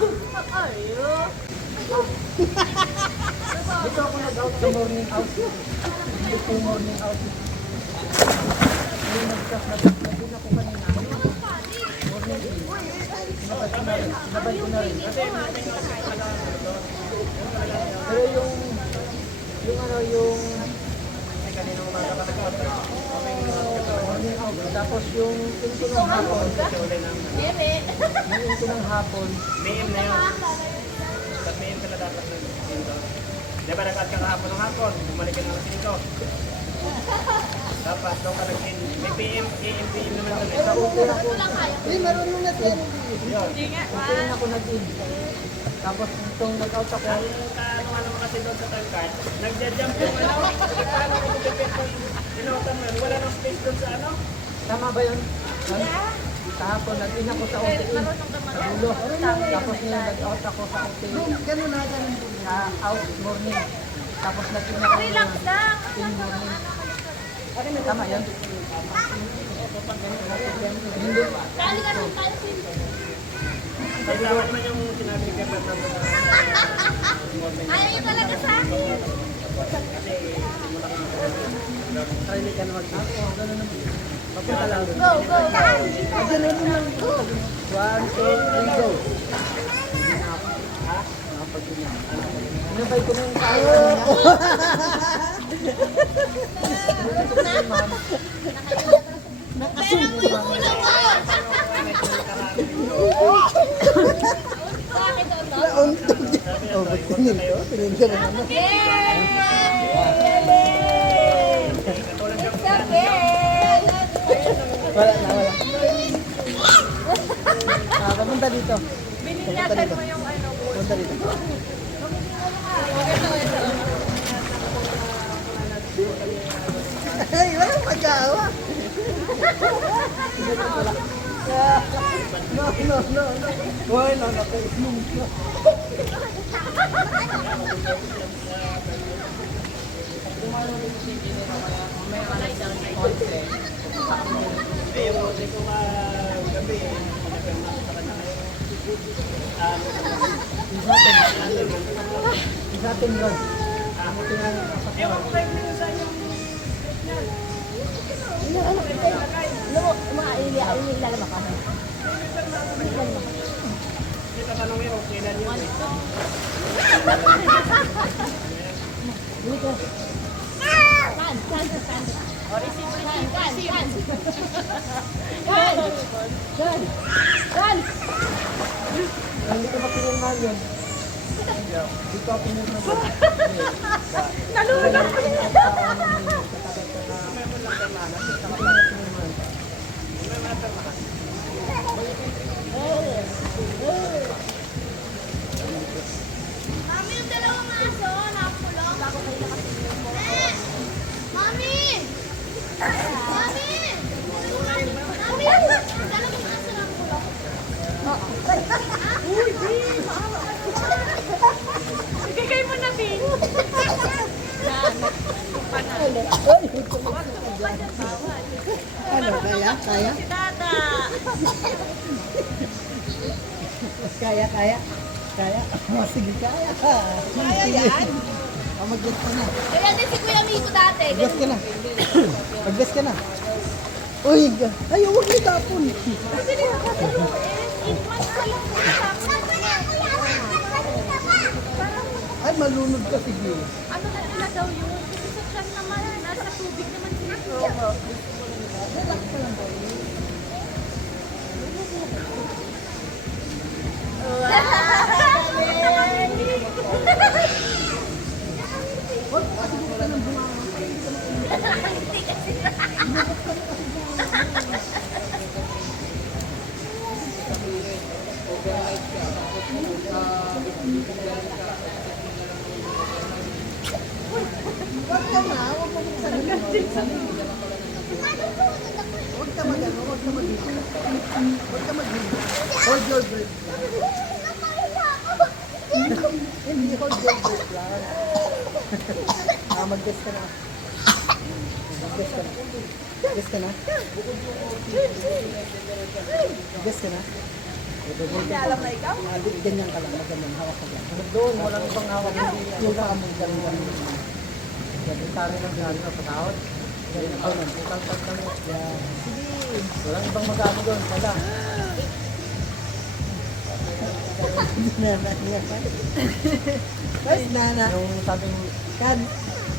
Dito ako nag-out sa morning out. Dito yung morning out. Yung nag-din ako kanina. Morning in. Sinabay ko na rin. Pero yung morning out. Tapos yung ko ng hapon. Yung ko ng hapon. PM na yun. Ba't PM ka na dapat na dito? Di ba nag-add ka kahapon ng hapon? Bumalik ka na lang dito. Dapat doon ka nag-in. May PM, AM, PM naman doon. Sa hotel ako. Marunong na siya. Yun. Hotel ako nag-in. Tapos itong nag-out ako. Ang ano naman kasi doon sa tangkad, nagja-jump yung ano. Kasi paano ko dipipit ko yung tinotan mo yun. Wala nang space doon sa ano. Tama ba yun? Kahapon, nag-in ako sa hotel. Sa dulo. Tapos ngayon, nag-out ako sa hotel. Ganun na, ganun. Out morning. Tapos nag-in ako in morning. Tama yan? Hindi. Paglawan naman yung sinabi ka ba na Ayaw niyo talaga sa akin. Try me ka na mag-ako. Ganun naman. Papunta lang. Go, go, go. Ganun lang. 1, 2, 3, go. Inabay ko na yung tayo. Oh, ba't tingin ko? Tingin ka na naman. Wala na, wala. Papunta dito. Binilyasan mo yung ano. Papunta dito. Ay, walang mag-aawa. No. Why no, no. eh, yung hotel ko gabi eh. Isatin yun. Ewan ko kayo nyo sa yung kita tanong yun, kailan yun eh. Hindi ko mapinirmahan yun. Hindi ko pinirmahan yun. Nalulog. Mami, yung dalawang aso, nakakulong. Mami! Mami! Mami! Dalawang aso nakakulong. Uy, Bin! Ibigay mo na, Bin! Ano, kaya? Kaya? Si Dada! Kaya? Kaya? Oh, sige, kaya. Kaya yan? Mag-guess ka na. Kaya din si Kuya Miko dati. Mag-guess ka na. Mag-guess ka na. Uy, ay, huwag mo tapon. Kasi rin nakatulong eh. 8 months ka lang. Ay, malunod ka, sige. Ano na nila daw yun? Kasi sa tiyan naman, nasa tubig naman sila. Huwag ka na, huwag mo kong sabihin. Huwag ka mag-ano, huwag ka mag-ano. Huwag ka mag-ano. Hold your breath. Hindi, hold your breath lang. Mag-guess ka na. Mag-guess ka na. Guess ka na? Guess ka na? Hindi alam na ikaw. Ganyan ka lang, ganyan, hawak ka lang. Doon, walang ibang hawak. Yung ka mo, ganyan. Ganyan tayo ng gano'n na patawad. Ganyan ako nun, bukang pagkamit. Sige. Walang ibang mag-ano doon, wala. Where's Nana? Yung sabing, Kan?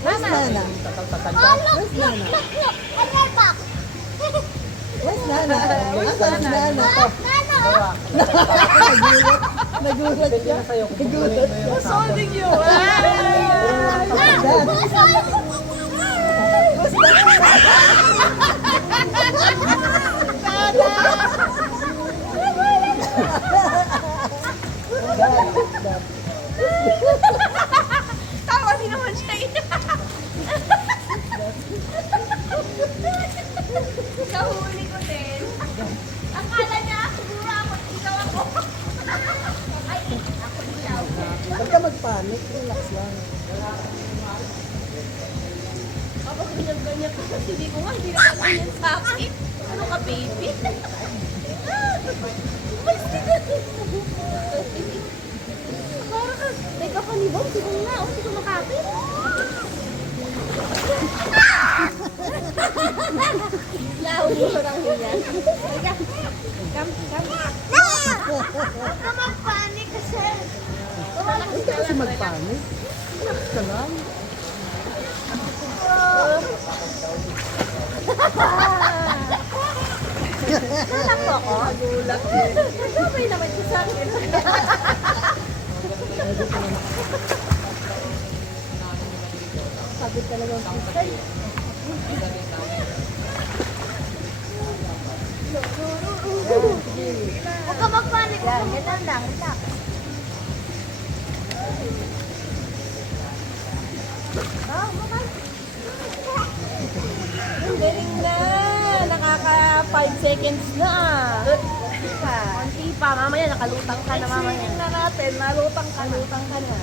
Where's Nana? tatal-tatal Oh, ka. look, look, look, look. A red box. Where's Nana? Where's Nana? Nana. Bawa. Nagulat Depende siya. na sa'yo kung kukunin mo yung sabong. Holding you. Tawa din naman siya. Nahuli ko din. Akala niya, siguro ako, ikaw ako. Ay, ako ikaw. Huwag ka mag-panic. Relax lang. Ako ganyan-ganyan ko kasi hindi ko nga, hindi na ganyan sa akin. Ano ka, baby? Umalis ka na. Parang ka, teka pa ni Bob, siguro nga, hindi ko makapit. Lauli ko lang yan. Teka, come. Huwag ka mag-panic kasi. Huwag ka kasi mag-panic. Relax ka lang. Nanak po ako? Nagulat eh. Sabay naman siya sa akin. Sabi talaga ang sister. Huwag ka mag-panic. Yan, ganyan lang. Relax. Ah, mamay. Ang galing na. Nakaka 5 seconds na. Konti pa. Mamaya nakalutang ka na mamaya. Isingin na natin. Nalutang ka na. Nalutang ka na.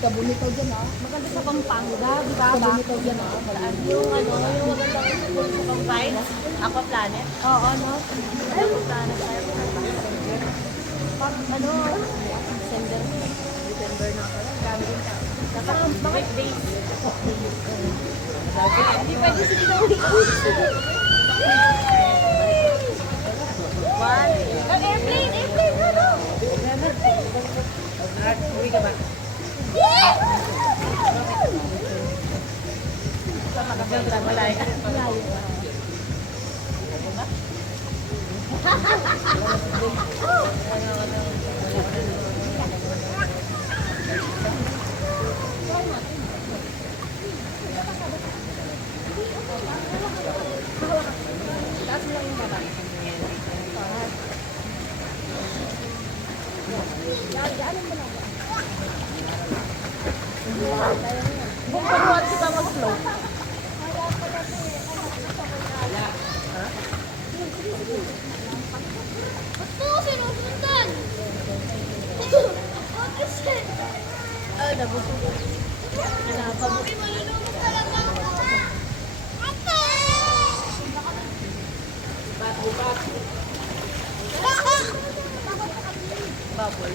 Kabunitaw dyan ah. Maganda sa Pampanga, di ba? Kabunitaw dyan ah. Yung magandang school sa Pampanga. Aqua Planet. Oo, no? Ay, Aqua Planet tayo. Pag December na. December na pala. Dami din ka. Saka mga days. Hindi pwede sila One. Airplane, ano? Uwi ka ba? Malay. Bukan kita mag-flow. Ba't mo sinusundan? Kasi... nabusog. Sabi mo, lulunod talaga ako. Ate! Baboy.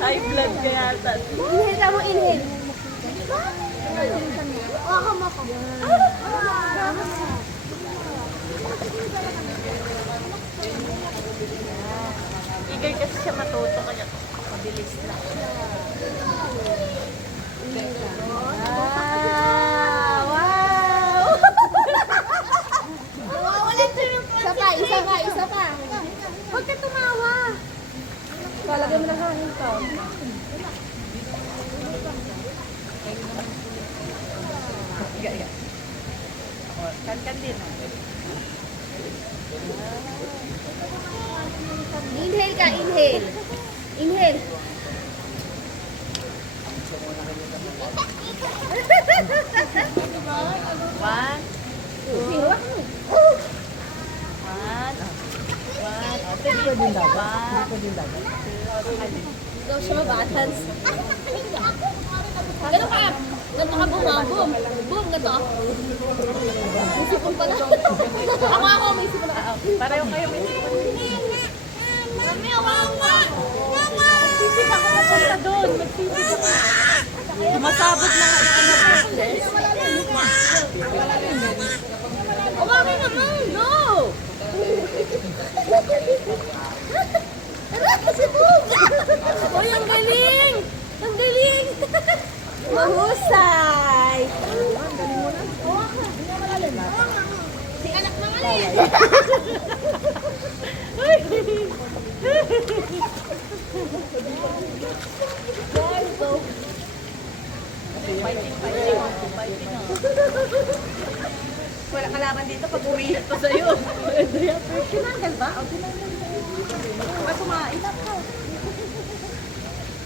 High blood ka yata. Inhale mo, inhale. Waka mo ako. Eager kasi siya matuto kaya mabilis lang. Wow! Nawawalan siya ng isa pa. Huwag ka tumawa. Palagay mo ng hangin to. Kan din. Inhale ka, inhale. Inhale. One, two, pwedeng dagat. Hindi pwedeng dagat. Daw siya mabalance. Ganun ka. Ganun ka bumabom. Boom, ganito. May sipon pala. Ako, may sipon na. Pareho kayo may sipon. Mami, awawa. Magsisip ako napunta doon. Magsisip ako. Masabot na nga yung process. Awakin naman. No. Si Boom. Uy, ang galing. Ang galing. Mahusay. Si anak ng alin. Guys, go. Wala kalaban dito pag uwihan pa sa'yo. Tinanggal ba? O, tinanggal ba? Ay, kumain na ka.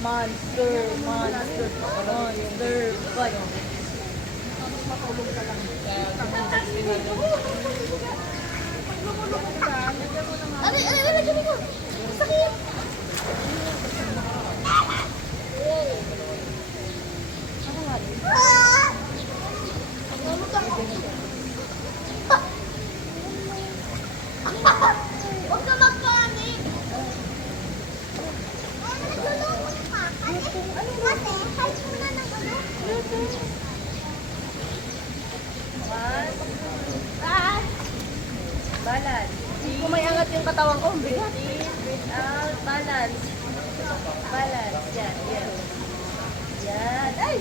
Monster, monster, monster. Bye. Aray, sabi ko. Sakit. Huwag ka magpanik. Balance. Kung may angat yung katawan ko, bigat. Breathe out. Balance. Balance. Yan. Yan. Yan. Ay!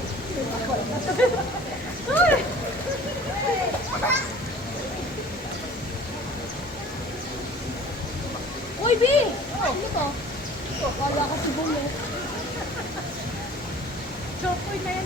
Uy, B! Ano to? Wala ka si Bumi. Chokoy na yan.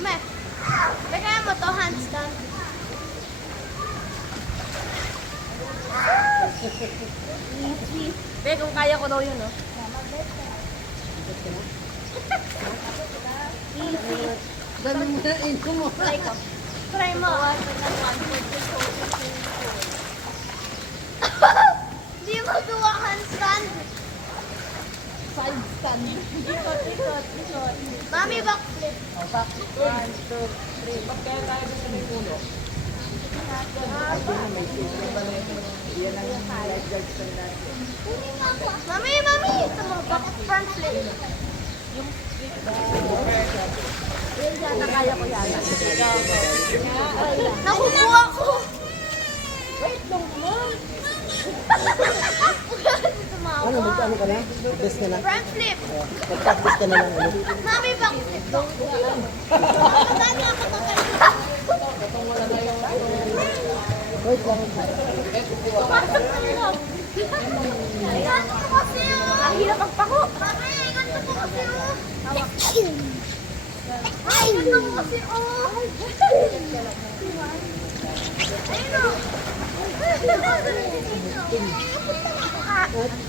Me, lagyan mo to, handstand. Easy. Be, kung kaya ko daw yun, no? Easy. Ganun mo na ito mo. Try ko. Try mo. Hindi mo gawa handstand. Side stand. Ikot, ikot, ikot. Mami, backflip. O, back. 1, 2, 3. Ba't kaya tayo gusto may puno? Yan ang lifeguard stand natin. Mami! Ito mo, back front flip. Yan yata, kaya ko yata. Nakukuha ko! Wait lang naman. Ano, mag-ano ka na? Best ka na? Front flip! Mag-practice ka na lang ulit. Mami, backflip. Magkano ako tatay? Wait lang. Pumasok na lang. Ganto ko kasi oh. Ang hirap magpako. Mami, ganto ko kasi oh. Ay, ganto ko kasi oh. Ayun oh.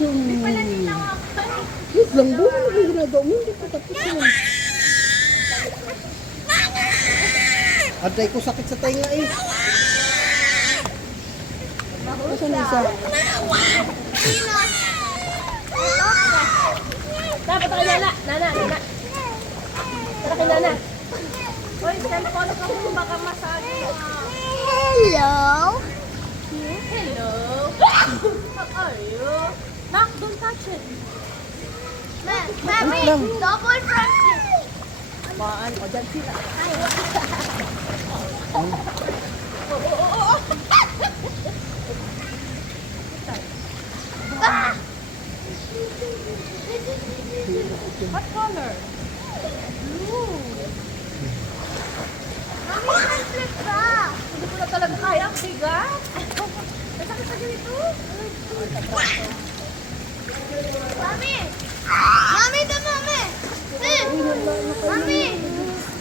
Hindi pala tinawakan. Wait lang, buwan na yung ginagawa mo. Hindi pa tapos yun. Aday ko sakit sa tainga eh. Nasaan yung isa? Dapat ka nana. Nana. Tara kay nana. Uy, cellphone ko kung baka masagi. Hello? Hello. How are you? Knock, don't touch it. Mami, double front flip. Maan, o dyan sila. What color? Mami, front flip ba? talaga kaya ang bigat. Masakit sa ganito. Mami! Mami, ito mami! Mami!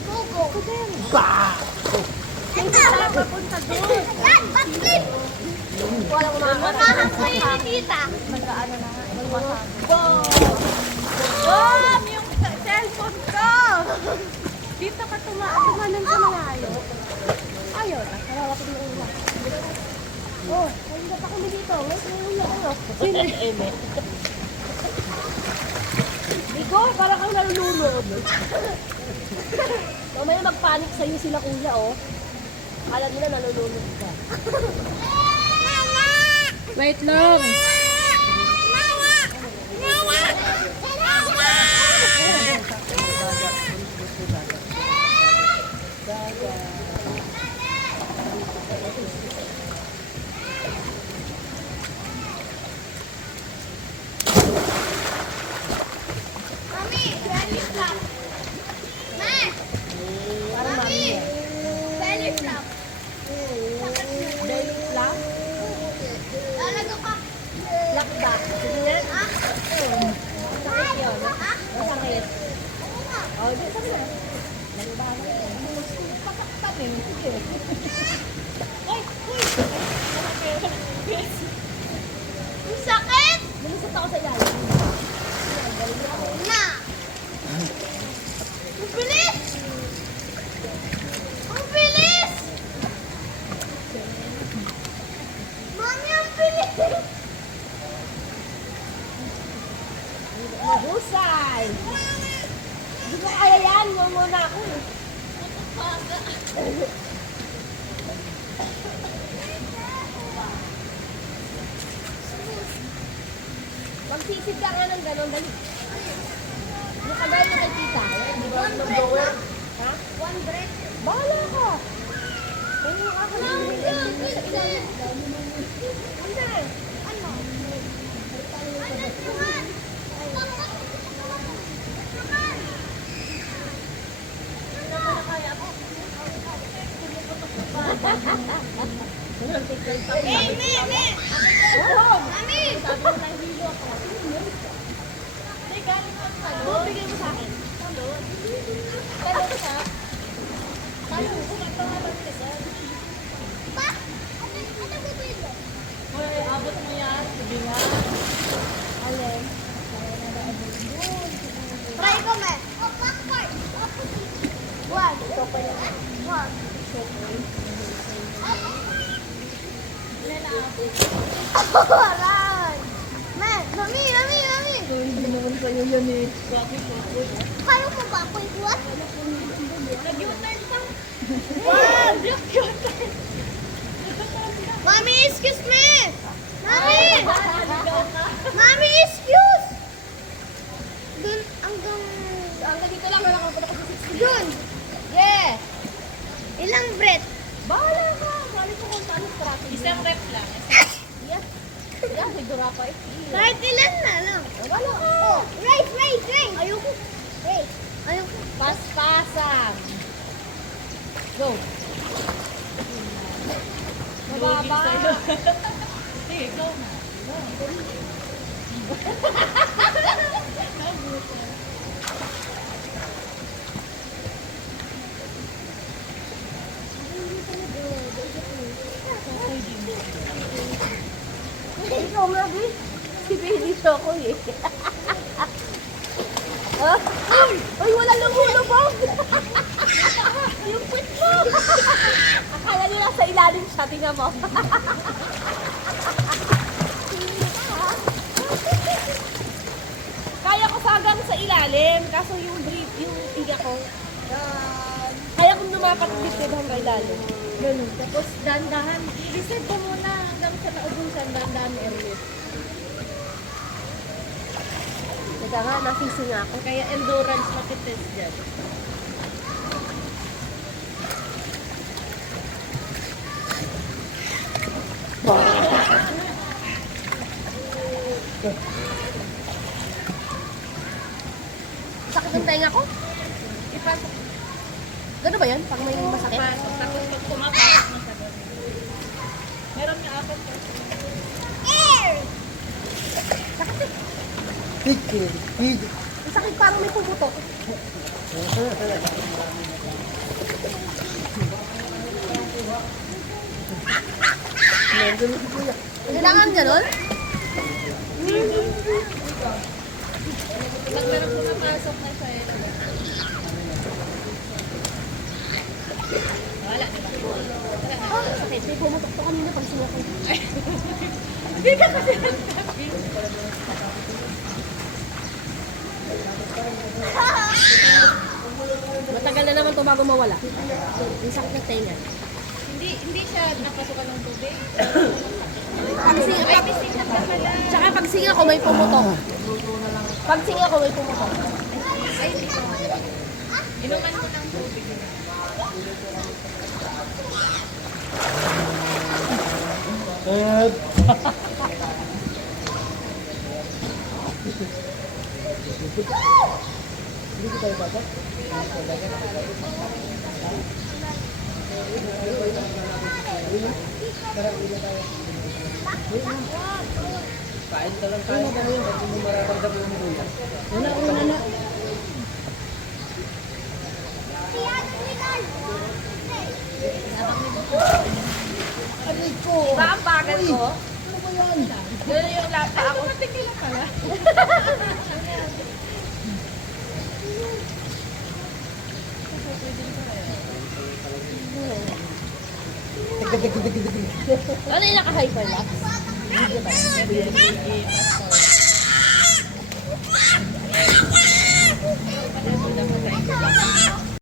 Coco! Ito! Papunta doon. Yan! Backflip! Walang Mamahan ko yun ni tita. Magkaano na. Boom! Boom! Yung cellphone ko! Dito ka tumanan sa malayo. Ayaw na. Karawapin mo ulo. Oh, hindi pa kami dito. Wait, may ulo ko. Sino yung eme? Bigo, parang kang nalulunod. Mamaya magpanik sa'yo sila kuya, oh. Akala nila nalulunod ka. Wait lang. Mami! Belly flop! Ma! Mami! Belly flop! Belly flop? Lalago ka! Lakda. Sige yan. Ha? Masakit yun. Ha? Masakit. Oo nga. Oh, di sabi na. Nagbago yan. Pasaktan eh. Sige. Ay! Uy! Ang sakit! Lulusot ako sa ilalim. Na! Ang bilis! Ang bilis! Mami, ang bilis! Mahusay! Hindi ko kaya yan. Muna ako eh. Magsisid ka nga ng gano'n. Dali. Yung kagaya na kay tita. Di ba? One Ng breath blower? lang. Ha? One breath. Bahala ka. Kaya yung ako na Mami, sa ilalim. Hindi. Ano? Ano naman? Me, me, me! Mami! Sabi mo lang hilo ako. Hindi, galing ako sa doon. Bigay mo sa akin. Talon. Talon ka? Talon. Kumata nga ba sila sir? Pa? Ano ba ito? Hoy, abot mo yan. Sige nga. Alin? Try ko, me. Oh, backward. One. Ito pa yun. One. Aran! Me, mami, mami, mami! Hindi naman sa'yo yan eh. Kaya mo ba ako ikuat? Nag-U-turn pa. Wow! Nag-U-turn. Mami, excuse me! Mami! Mami, excuse! Dun, hanggang... Hanggang dito lang. Wala ka pa ako sa 60. Dun! Yeah! Ilang breath? Bahala ka. Balik ko kung paano strategy. Isang rep lang. Yeah. Yeah, siguro pa eh. Kahit ilan na lang. Wala ka. Oh, race, race, race! Ayoko. Race. Ayoko. Paspasan. Go. Mababa. Sige, go na. Ikaw nga, Bi. Si Baby Choco eh. Ah? Ay, wala lumulubog! Yung puwit mo! Akala nyo nasa ilalim siya, tingnan mo. Kaya ko sagang sa ilalim, kaso yung brief, yung tiga ko, kaya kong lumapat dito hanggang ilalim. Ganun. Tapos dahan-dahan, reset ko muna hanggang sa naubusan, dahan-dahan airlift. Teka nga, nasising ako. Kaya endurance makitest dyan. Sakit ang tenga ko? Ipasok. Gano'n ba yan? Pag may masakit? Tapos pag pumapasok mo sa doon. Meron nga apat pa. Air! Ang sakit parang may pumutok. Kailangan ganun? Pag meron pumapasok na siya eh. Wala, di ba? Ah, sakit. May pumutok to kanina pag sinako. Hindi ka kasi nagsabi. Matagal na naman to bago mawala. Yung sakit na tenga. Hindi siya napasukan ng tubig. Pag singa, Ay, bisita ka pala. tsaka pag singa ko may pumutok. Pag singa ko may pumutok. Ay, hindi ko. Inuman mo ng tubig. Kain ka lang kain. Hindi mo mararamdaman yung ulam. Una na. Diba ang bagal ko? Ano ba yan? Ganun yung lata ako. Matigil lang pala. Ano yung naka-hyperlapse? Video tayo.